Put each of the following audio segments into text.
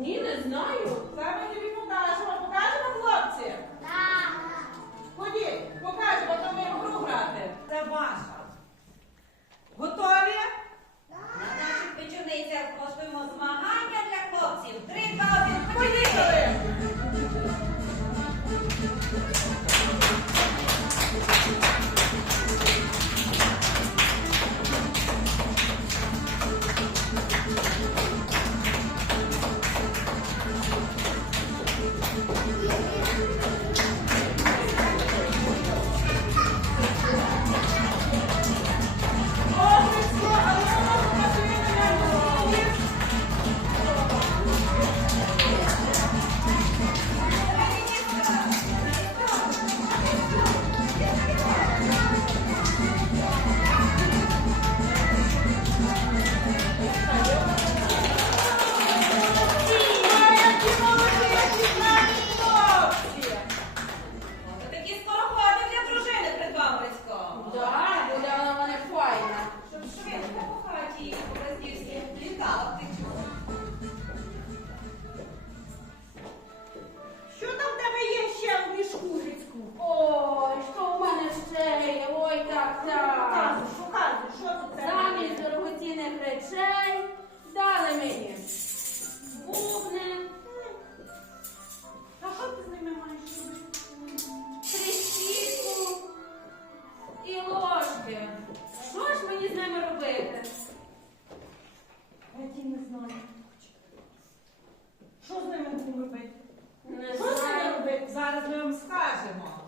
Ні, не знаю. Знаю. робити? Зараз ми вам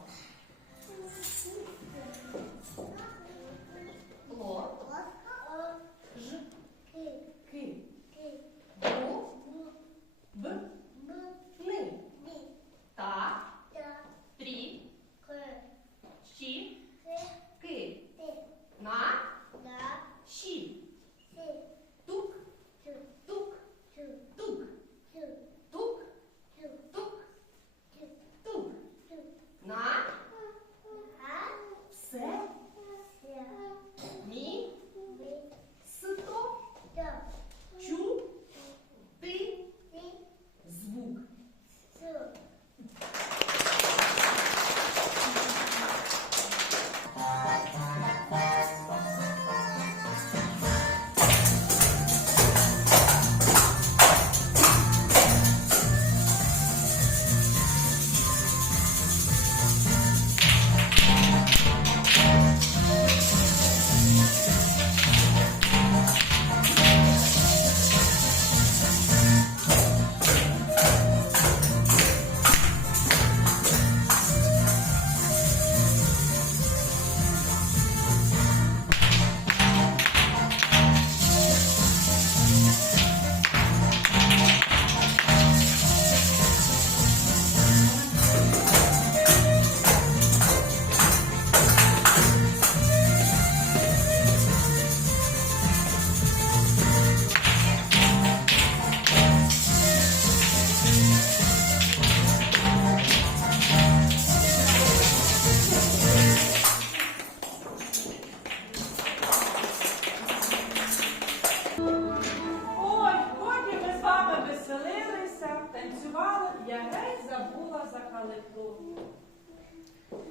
за калиту.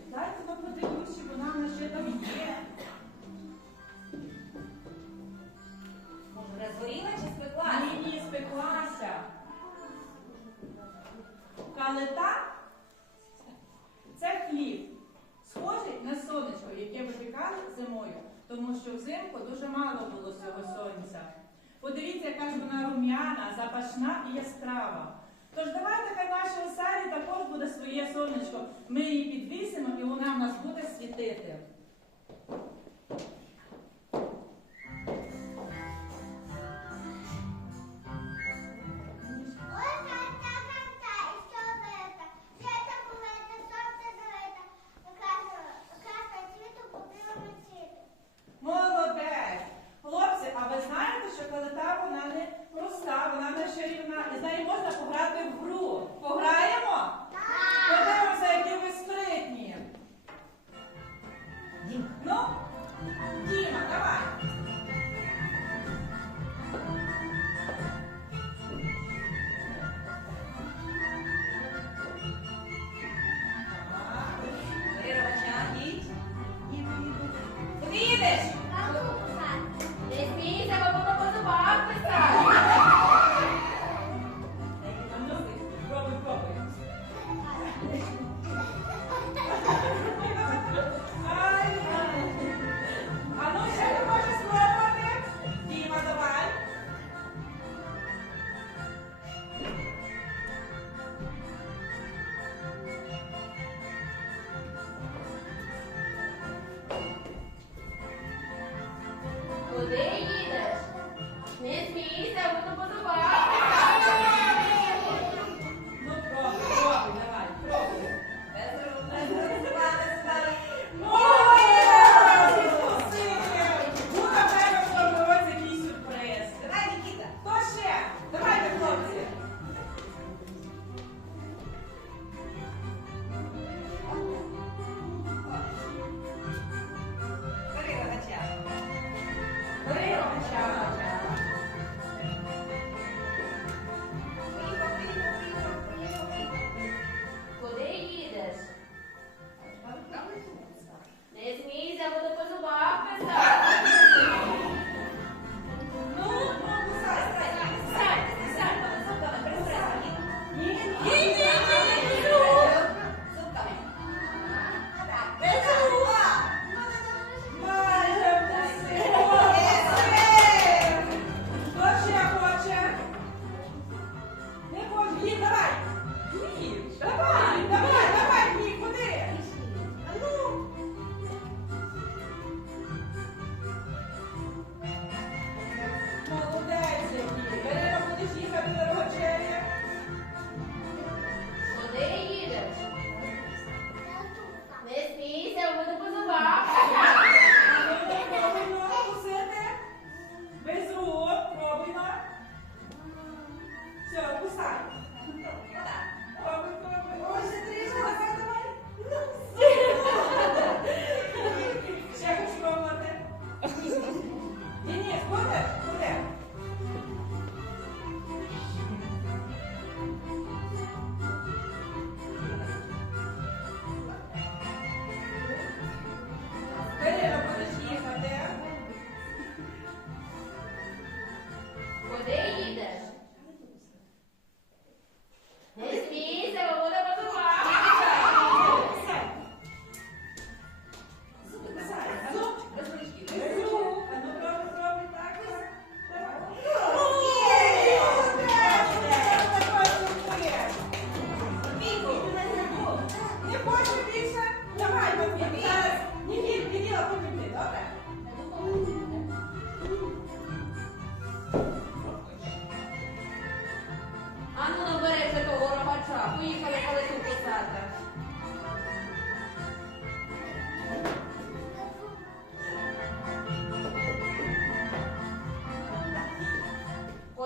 Дайте ми подивлюсь, чи вона нас ще там є. може, вже згоріла чи спеклася? Ні, ні, спеклася. Калита це хліб, схожий на сонечко, яке випікали зимою, тому що взимку дуже мало було цього сонця. Подивіться, яка ж вона рум'яна, запашна і яскрава. Тож давайте хай нашій оселі також буде своє сонечко. Ми її підвісимо і вона в нас буде світити. Що калита вона не проста, вона не чарівна. І з нею можна пограти в гру. Пограємо? Ciao.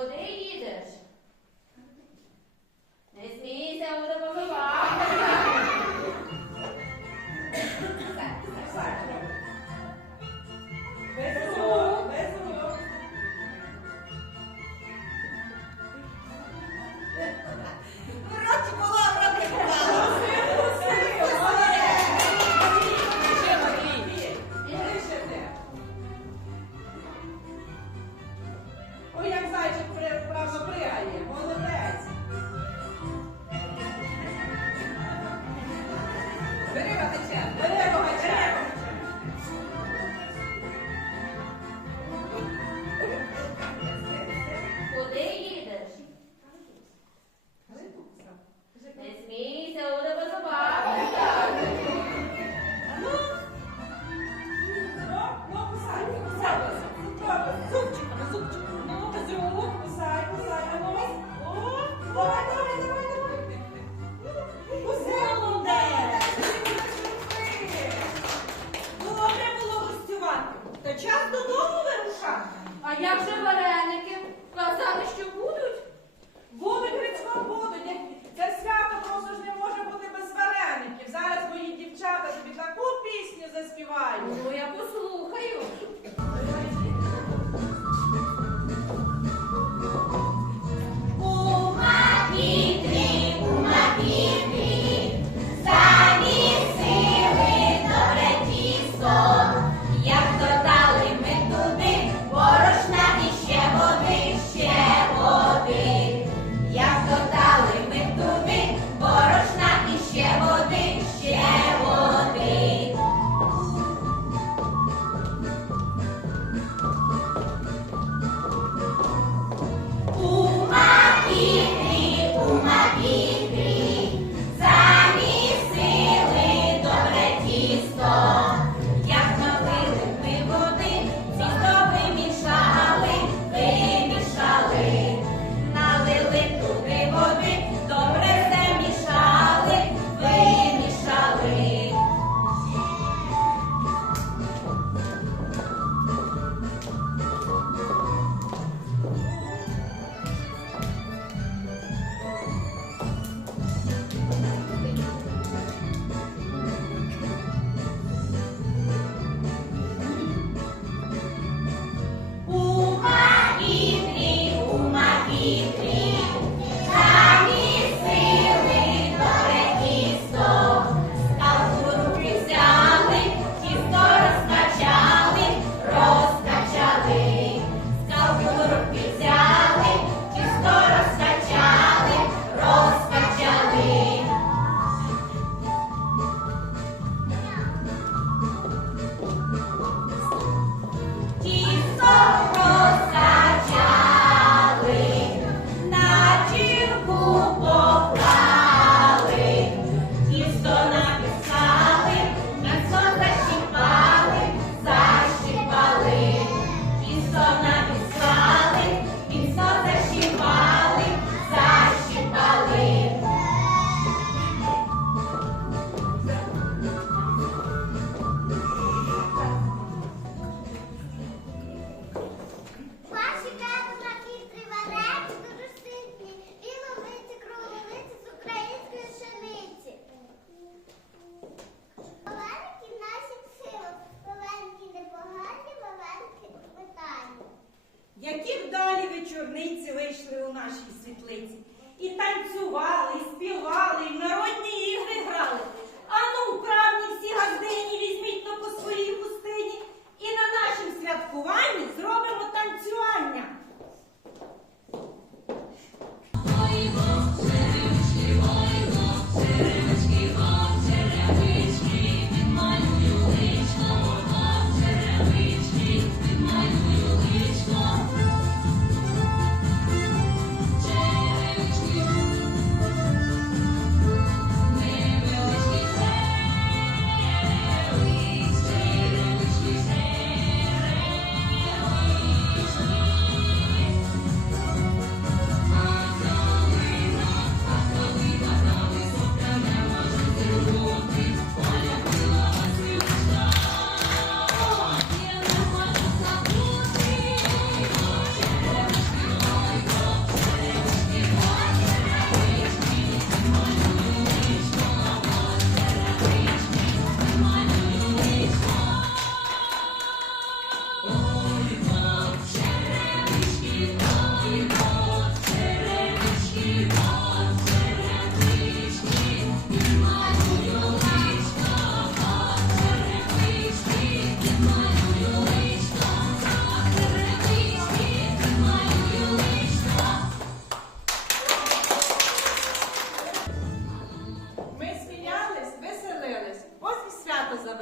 Podéis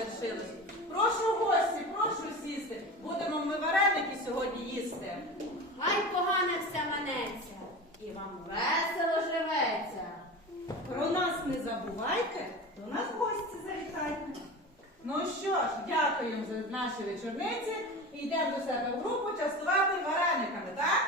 завершились. Прошу гості, прошу сісти. Будемо ми вареники сьогодні їсти. Хай погане все манеться, і вам весело живеться. Про нас не забувайте, до нас гості завітайте. Ну що ж, дякуємо за наші вечорниці. Йдемо до себе в групу частувати варениками, так?